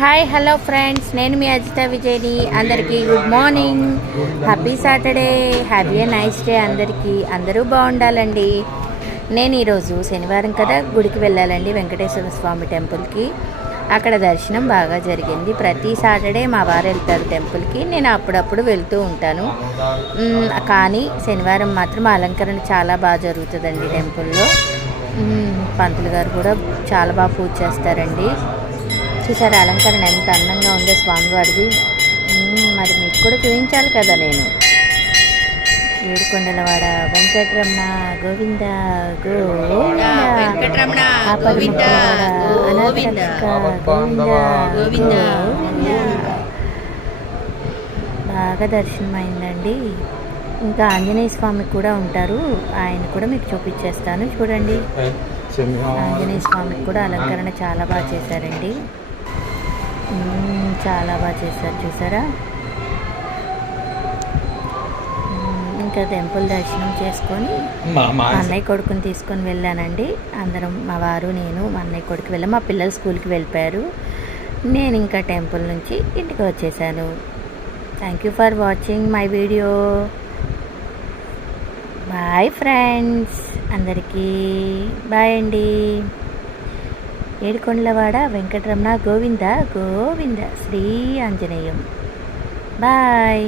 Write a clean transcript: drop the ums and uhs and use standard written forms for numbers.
Hi hello friends, నేను మీ అజిత విజయ్ని. అందరికీ good morning, happy Saturday, happy nice day. అందరూ బాగుండాలండి. నేను ఈరోజు శనివారం కదా గుడికి వెళ్ళాలండి, వెంకటేశ్వర స్వామి టెంపుల్కి. అక్కడ దర్శనం బాగా జరిగింది. ప్రతి సాటర్డే మా వారు వెళ్తారు టెంపుల్కి, నేను అప్పుడప్పుడు వెళ్తూ ఉంటాను. కానీ శనివారం మాత్రం అలంకరణ చాలా బాగా జరుగుతుందండి టెంపుల్లో. పంతులు గారు కూడా చాలా బాగా పూజ చేస్తారండి. చూసారు అలంకరణ ఎంత అందంగా ఉందో స్వామివారిది. మరి మీకు కూడా చూపించాలి కదా. నేను ఏడుకొండలవాడ వెంకటరమణ గోవింద గోవింద, గోవింద. బాగా దర్శనం అయిందండి. ఇంకా ఆంజనేయ స్వామి కూడా ఉంటారు, ఆయన కూడా మీకు చూపించేస్తాను. చూడండి, ఆంజనేయ స్వామికి కూడా అలంకరణ చాలా బాగా చేశారండి. చాలా బాగా చేశారు, చూసారా. ఇంకా టెంపుల్ దర్శనం చేసుకొని మా అన్నయ్య కొడుకుని తీసుకొని వెళ్ళానండి. అందరం, మా వారు, నేను, మా అన్నయ్య కొడుకు వెళ్ళాం. మా పిల్లలు స్కూల్కి వెళ్ళిపోయారు. నేను ఇంకా టెంపుల్ నుంచి ఇంటికి వచ్చేసాను. Thank you for watching my video. Bye friends, అందరికీ బాయ్ అండి. ఏడుకొండలవాడ వెంకటరమణ గోవింద గోవింద, శ్రీ ఆంజనేయం. బాయ్.